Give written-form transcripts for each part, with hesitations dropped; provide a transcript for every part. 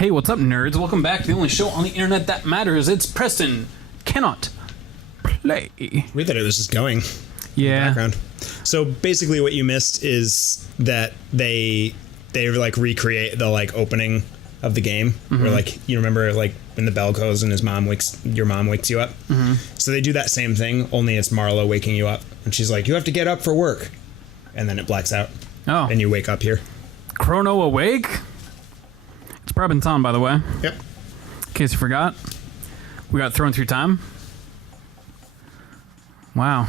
Hey, what's up, nerds? Welcome back to the only show on the internet that matters. It's Preston Cannot Play. Weird that it was just going. Yeah. In the background. So basically, what you missed is that they like recreate the like opening of the game, where like you remember like when the bell goes and your mom wakes you up. So they do that same thing, only it's Marla waking you up, and she's like, "You have to get up for work," and then it blacks out. Oh. And you wake up here. Chrono awake? It's Preston and Taun, by the way. Yep. In case you forgot, we got thrown through time. Wow.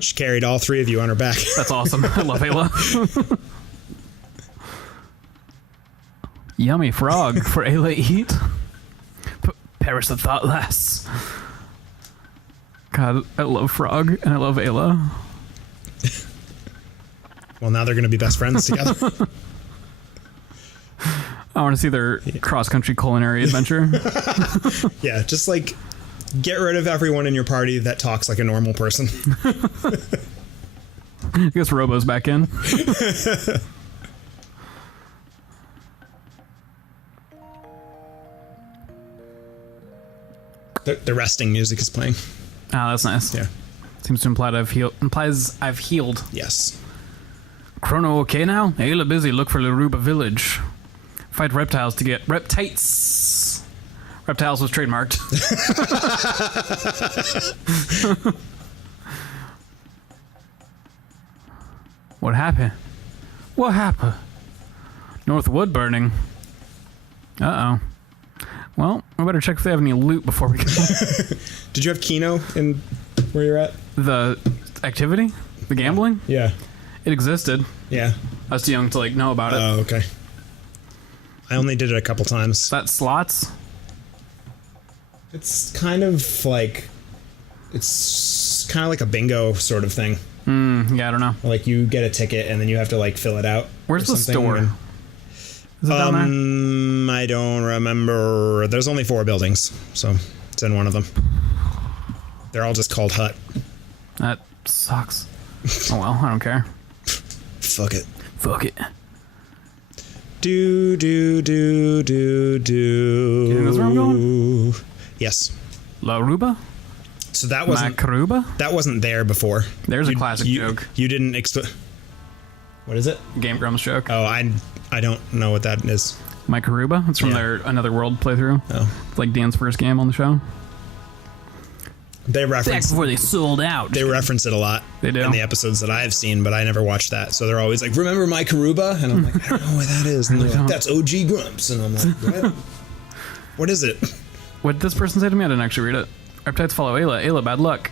She carried all three of you on her back. That's awesome. I love Ayla. Yummy frog for Ayla eat. Perish the thoughtless. God, I love frog and I love Ayla. Well, now they're going to be best friends together. I want to see their cross-country culinary adventure. Yeah, just like get rid of everyone in your party that talks like a normal person. I guess Robo's back in. The resting music is playing. Oh, that's nice. Yeah. Seems to imply implies I've healed. Yes. Chrono okay now? Ayla busy, look for Laruba village. Fight reptiles to get Reptites. Reptiles was trademarked. What happened? What happened? North Wood burning. Uh-oh. Well, we better check if they have any loot before we go. Did you have Kino in where you're at? The activity? The gambling? Yeah. It existed. Yeah. I was too young to like know about it. Oh, okay. I only did it a couple times. That slots? It's kind of like a bingo sort of thing. Yeah, I don't know. Like you get a ticket and then you have to like fill it out. Where's the store? And, Is it down there? I don't remember. There's only 4 buildings, so it's in one of them. They're all just called Hut. That sucks. Oh well, I don't care. Fuck it. Fuck it. Do. You think that's where I'm going? Yes. Laruba? So that wasn't Macaruba? that wasn't there before. There's a classic joke. You didn't What is it? Game Grumps joke. Oh, I don't know what that is. Macaruba? It's from their Another World playthrough. Oh. It's like Dan's first game on the show. They Back reference before they sold out. They reference it a lot They do? in the episodes that I've seen, but I never watched that. So they're always like, "Remember my Karuba?" And I'm like, "I don't know what that is." And they're like, "That's OG Grumps." And I'm like, "What? What is it?" What did this person say to me? I didn't actually read it. Reptites follow Ayla. Ayla, bad luck.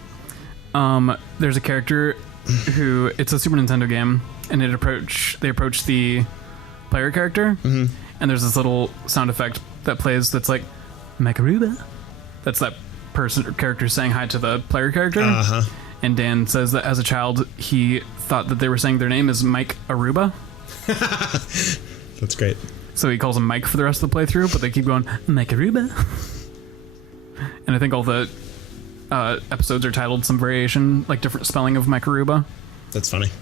There's a character who, it's a Super Nintendo game, and they approach the player character, and there's this little sound effect that plays that's like, Macaruba. That's that person or character saying hi to the player character. And Dan says that as a child, he thought that they were saying their name is Mike Aruba. That's great. So he calls him Mike for the rest of the playthrough, but they keep going, Mike Aruba. And I think all the episodes are titled some variation, like different spelling of Mike Aruba. That's funny.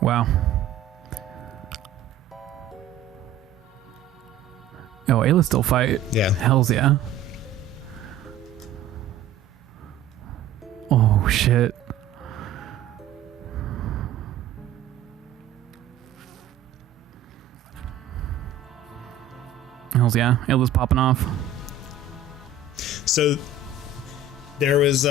Wow. Oh, Ayla still fight. Yeah. Hells yeah. Oh, shit. Hells yeah. Ayla's popping off. So there was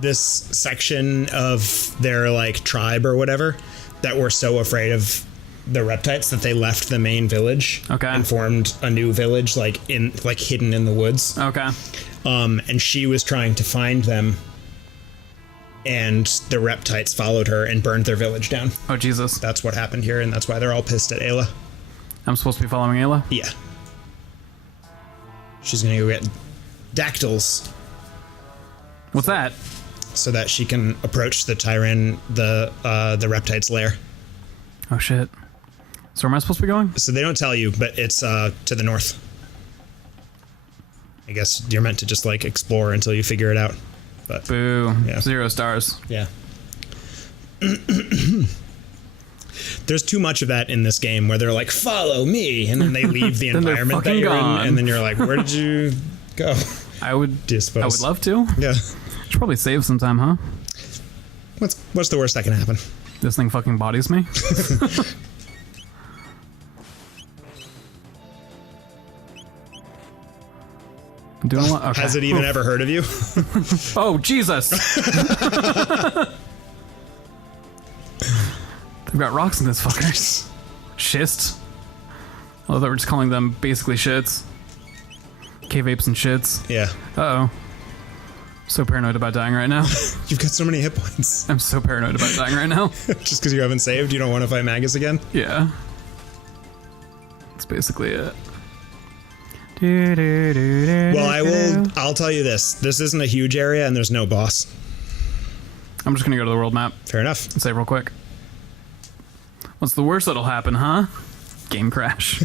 this section of their like tribe or whatever that were so afraid of the Reptites that they left the main village and formed a new village hidden in the woods. Okay. And she was trying to find them, and the Reptites followed her and burned their village down. Oh, Jesus. That's what happened here, and that's why they're all pissed at Ayla. I'm supposed to be following Ayla? Yeah. She's gonna go get dactyls. What's that? So that she can approach the Reptites' lair. Oh, shit. So where am I supposed to be going? So they don't tell you, but it's to the north. I guess you're meant to just like explore until you figure it out. But Boo. Yeah. 0 stars. Yeah. There's too much of that in this game where they're like, follow me, and then they leave the environment that you're gone. in, and then you're like, where did you go? I would love to. Yeah. Should probably save sometime, huh? What's the worst that can happen? This thing fucking bodies me. I'm doing a lot. Okay. Has it even ever heard of you? Oh, Jesus. They've got rocks in this fucker. Schist. Although we're just calling them basically shits. Cave apes and shits. Yeah. Uh-oh. So paranoid about dying right now. You've got so many hit points. I'm so paranoid about dying right now. Just because you haven't saved, you don't want to fight Magus again? Yeah. That's basically it. Well, I'll tell you this. This isn't a huge area and there's no boss. I'm just gonna go to the world map. Fair enough. And save real quick. What's the worst that'll happen, huh? Game crash.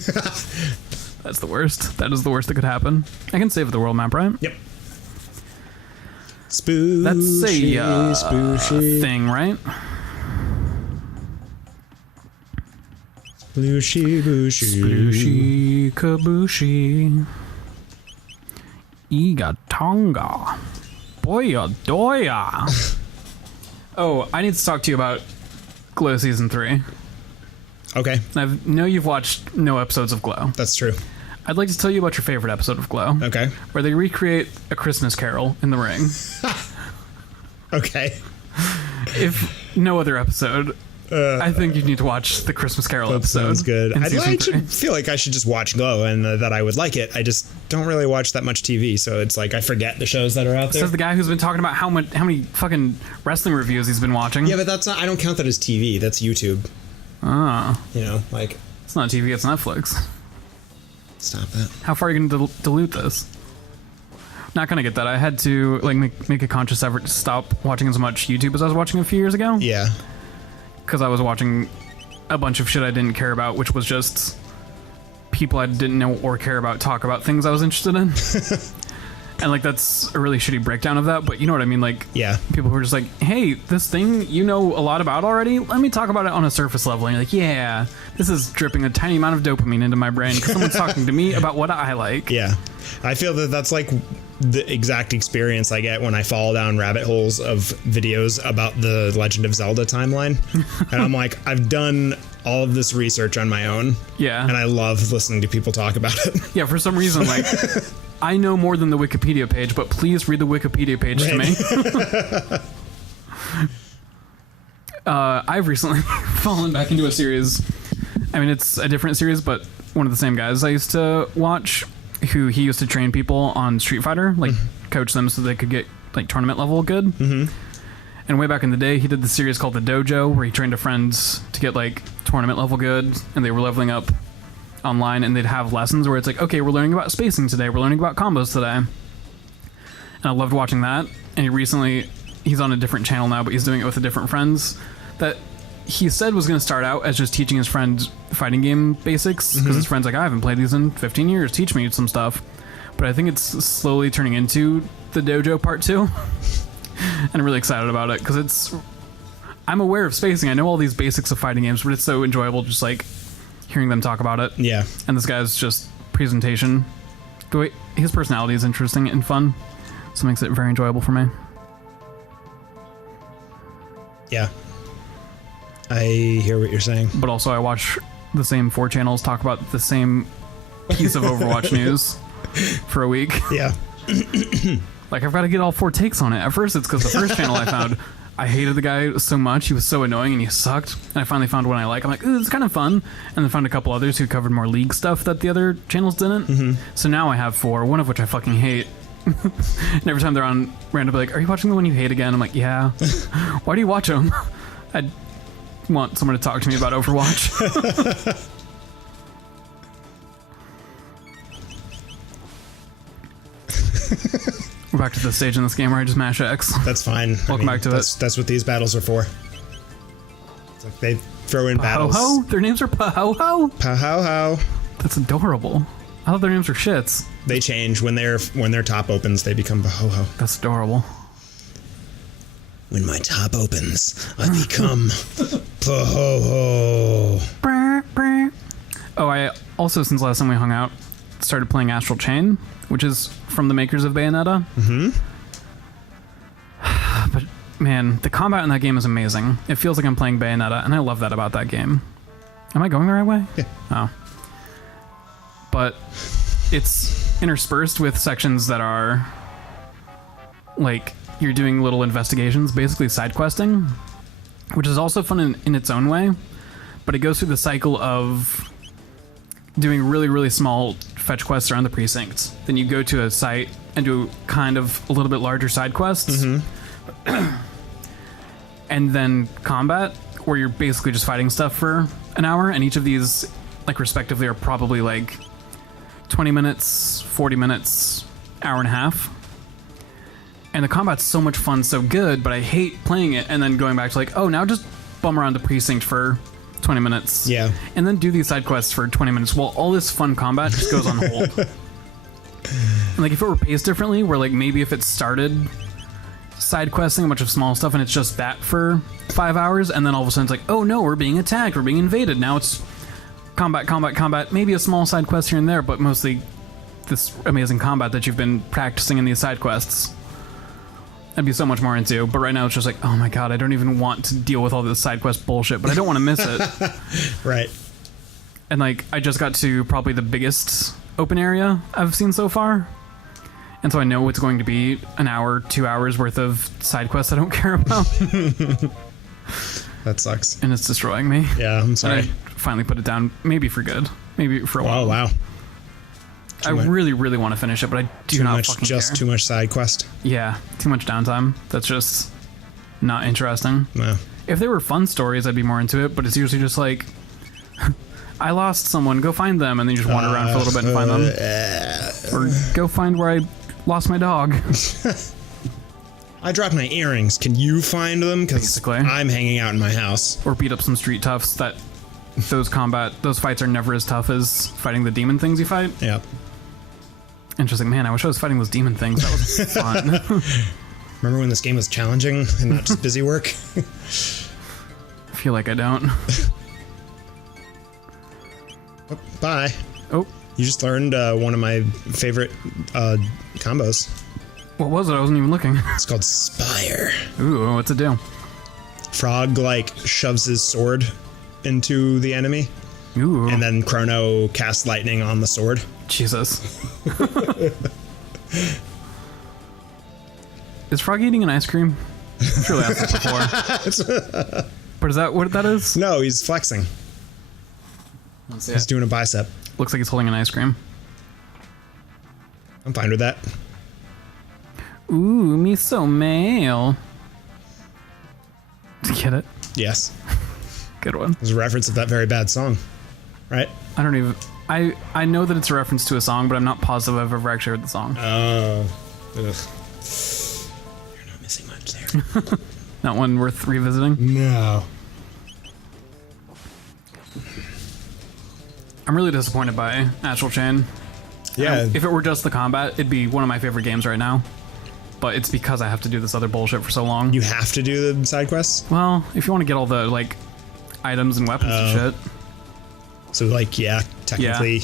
That's the worst. That is the worst that could happen. I can save the world map, right? Yep. Spooshy, That's a spooshy. thing, right? Splooshy, booshy. Splooshy, kabooshi. Igatonga. Boya doya. Oh, I need to talk to you about Glow Season 3. Okay. I know you've watched no episodes of Glow. That's true. I'd like to tell you about your favorite episode of Glow. Okay. Where they recreate A Christmas Carol in the ring. Okay. If no other episode, I think you need to watch the Christmas Carol That episode. sounds good. in I season 3. feel like I should just watch Glow and that I would like it. I just don't really watch that much TV, so it's like I forget the shows that are out there. Says the guy who's been talking about how many fucking wrestling reviews he's been watching. Yeah, but that's not. I don't count that as TV. That's YouTube. Ah, You know, like it's not TV, it's Netflix. stop that. How far are you going to dilute this? Not gonna get that. I had to like make a conscious effort to stop watching as much YouTube as I was watching a few years ago. Yeah. Because I was watching a bunch of shit I didn't care about, which was just people I didn't know or care about talk about things I was interested in. And like that's a really shitty breakdown of that, but you know what I mean? Like, Yeah. people who are just like, hey, this thing you know a lot about already, let me talk about it on a surface level. And you're like, yeah, this is dripping a tiny amount of dopamine into my brain because someone's talking to me about what I like. Yeah. I feel that that's like the exact experience I get when I fall down rabbit holes of videos about the Legend of Zelda timeline. And I'm like, I've done all of this research on my own. Yeah. And I love listening to people talk about it. Yeah, for some reason, like, I know more than the Wikipedia page, but please read the Wikipedia page to me. I've recently fallen back into a series. I mean, it's a different series, but one of the same guys I used to watch, who he used to train people on Street Fighter, like coach them so they could get like tournament level good. Mm-hmm. And way back in the day, he did the series called The Dojo, where he trained a friend to get like tournament level good, and they were leveling up online, and they'd have lessons where it's like, okay, we're learning about spacing today, we're learning about combos today. And I loved watching that. And he's on a different channel now, but he's doing it with a different friends that he said was going to start out as just teaching his friend fighting game basics, because his friend's like, I haven't played these in 15 years, teach me some stuff. But I think it's slowly turning into the dojo part 2. And I'm really excited about it because I'm aware of spacing, I know all these basics of fighting games, but it's so enjoyable just like hearing them talk about it. Yeah. And this guy's just presentation, the way his personality is interesting and fun, so it makes it very enjoyable for me. Yeah. I hear what you're saying. But also I watch the same 4 channels talk about the same piece of Overwatch news for a week. Yeah. Like, I've got to get all 4 takes on it. At first, it's because the first channel I found, I hated the guy so much. He was so annoying and he sucked. And I finally found one I like. I'm like, ooh, it's kind of fun. And then found a couple others who covered more League stuff that the other channels didn't. Mm-hmm. So now I have 4, one of which I fucking hate. And every time they're on, randomly like, are you watching the one you hate again? I'm like, yeah. Why do you watch them? I want someone to talk to me about Overwatch. We're back to the stage in this game where I just mash X. That's fine. Welcome back to That's what these battles are for. It's like they throw in battles. Ho-ho? Their names are Pa-ho-ho? Pa-ho-ho. That's adorable. I thought their names were shits. They change when their top opens. They become Pa-ho-ho. That's adorable. When my top opens, I become Poho. Oh, I also, since last time we hung out, started playing Astral Chain, which is from the makers of Bayonetta. Mm-hmm. But man, the combat in that game is amazing. It feels like I'm playing Bayonetta, and I love that about that game. Am I going the right way? Yeah. Oh. But it's interspersed with sections that are like you're doing little investigations, basically side questing, which is also fun in its own way. But it goes through the cycle of doing really, really small fetch quests around the precinct. Then you go to a site and do kind of a little bit larger side quests. Mm-hmm. And then combat, where you're basically just fighting stuff for an hour. And each of these, like, respectively, are probably like 20 minutes, 40 minutes, hour and a half. And the combat's so much fun, so good, but I hate playing it and then going back to like, oh, now just bum around the precinct for 20 minutes. Yeah. And then do these side quests for 20 minutes while all this fun combat just goes on hold. And like, if it were paced differently, where like maybe if it started side questing a bunch of small stuff and it's just that for 5 hours, and then all of a sudden it's like, oh no, we're being attacked, we're being invaded. Now it's combat, maybe a small side quest here and there, but mostly this amazing combat that you've been practicing in these side quests. I'd be so much more into, but right now it's just like, oh my god, I don't even want to deal with all this side quest bullshit, but I don't want to miss it. Right. And like, I just got to probably the biggest open area I've seen so far, and so I know it's going to be an hour, 2 hours worth of side quests I don't care about. That sucks. And it's destroying me. Yeah, I'm sorry. And I finally put it down, maybe for good, maybe for a while. Oh wow. I really, really want to finish it, but I do not fucking care. Too much side quest. Yeah, too much downtime. That's just not interesting. No. If they were fun stories, I'd be more into it, but it's usually just like, I lost someone, go find them, and then you just wander around for a little bit and find them. Or go find where I lost my dog. I dropped my earrings. Can you find them? Because I'm hanging out in my house. Or beat up some street toughs that those fights are never as tough as fighting the demon things you fight. Yeah. Interesting. Man, I wish I was fighting those demon things. That was fun. Remember when this game was challenging and not just busy work? I feel like I don't. Oh, bye. Oh. You just learned one of my favorite combos. What was it? I wasn't even looking. It's called Spire. Ooh, what's it do? Frog, like, shoves his sword into the enemy. Ooh. And then Chrono casts lightning on the sword. Jesus. Is Frog eating an ice cream? I'm sure I asked this before. But is that what that is? No, he's flexing. Let's see He's it. doing a bicep. Looks like he's holding an ice cream. I'm fine with that. Ooh, me so male. Get it? Yes. Good one. There's a reference of that very bad song, right? I don't even... I know that it's a reference to a song, but I'm not positive I've ever actually heard the song. Oh. You're not missing much there. Not one worth revisiting? No. I'm really disappointed by Astral Chain. Yeah. If it were just the combat, it'd be one of my favorite games right now. But it's because I have to do this other bullshit for so long. You have to do the side quests? Well, if you want to get all the, like, items and weapons and shit. So, like, yeah, technically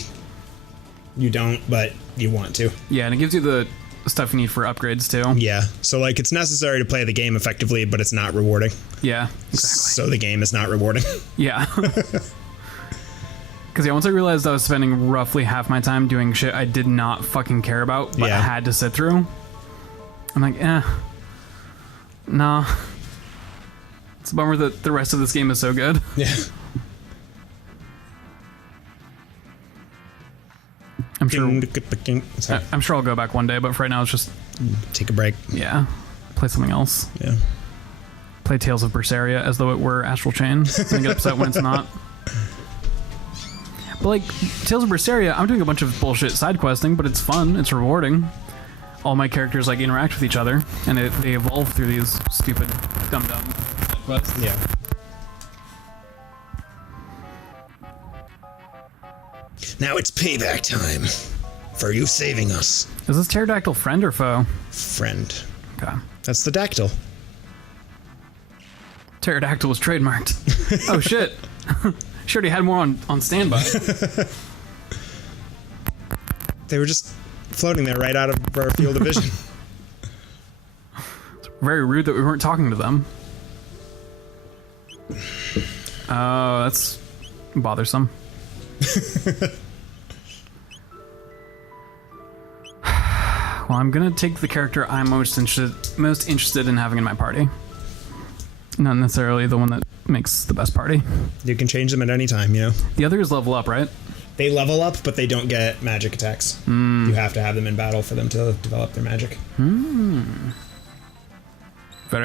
you don't, but you want to. Yeah, and it gives you the stuff you need for upgrades, too. Yeah. So, like, it's necessary to play the game effectively, but it's not rewarding. Yeah, exactly. So the game is not rewarding. Yeah. Because, yeah, once I realized I was spending roughly half my time doing shit I did not fucking care about, but I had to sit through, I'm like, nah. It's a bummer that the rest of this game is so good. Yeah. I'm sure I'll go back one day, but for right now it's just... Take a break. Yeah. Play something else. Yeah. Play Tales of Berseria as though it were Astral Chain. And get upset when it's not. But like, Tales of Berseria, I'm doing a bunch of bullshit side questing, but it's fun, it's rewarding. All my characters like interact with each other, and they evolve through these stupid, dumb quests. Yeah. Now it's payback time for you saving us. Is this pterodactyl friend or foe? Friend. Okay. That's the dactyl. Pterodactyl was trademarked. Oh shit. She already had more on standby. They were just floating there right out of our field of vision. It's very rude that we weren't talking to them. Oh, that's bothersome. Well, I'm gonna take the character I'm most interested in having in my party. Not necessarily the one that makes the best party. You can change them at any time, you know? The others level up, right? They level up, but they don't get magic attacks. You have to have them in battle for them to develop their magic. Very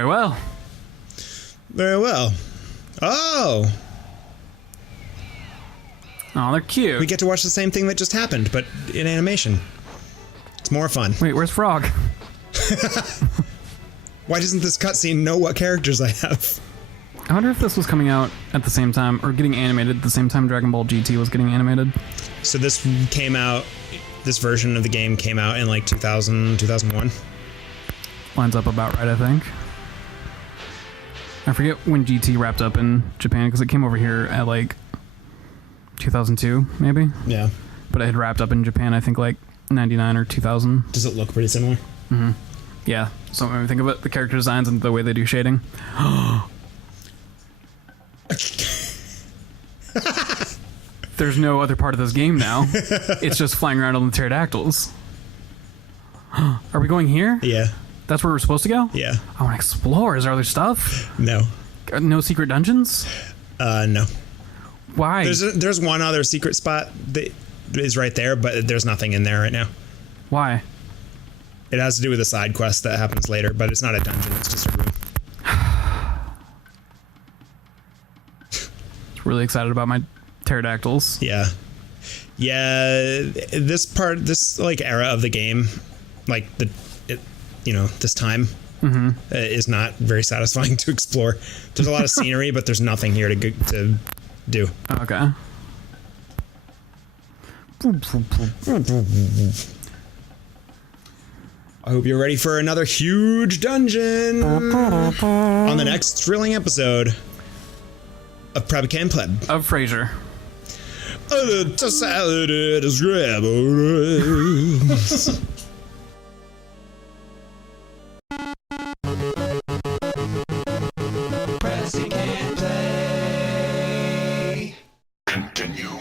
well. Very well. Oh! Oh, they're cute. We get to watch the same thing that just happened, but in animation. It's more fun. Wait, where's Frog? Why doesn't this cutscene know what characters I have? I wonder if this was coming out at the same time, or getting animated at the same time Dragon Ball GT was getting animated. So this version of the game came out in like 2000, 2001. Lines up about right, I think. I forget when GT wrapped up in Japan, because it came over here at like 2002, maybe? Yeah. But it had wrapped up in Japan, I think like 99 or 2000. Does it look pretty similar? Mm-hmm. Yeah. So when we think of it, the character designs and the way they do shading. There's no other part of this game now. It's just flying around on the pterodactyls. Are we going here? Yeah. That's where we're supposed to go? Yeah. I want to explore. Is there other stuff? No. No secret dungeons? No. Why? There's one other secret spot that is right there, but there's nothing in there right now. Why? It has to do with a side quest that happens later, but it's not a dungeon, it's just a room. Really excited about my pterodactyls. Yeah. Yeah, this like era of the game, like this time is not very satisfying to explore. There's a lot of scenery, but there's nothing here to do. Okay. I hope you're ready for another huge dungeon on the next thrilling episode of Prebican Pleb. Of Frasier. To salad it is grabbers. Pressing and play. Continue.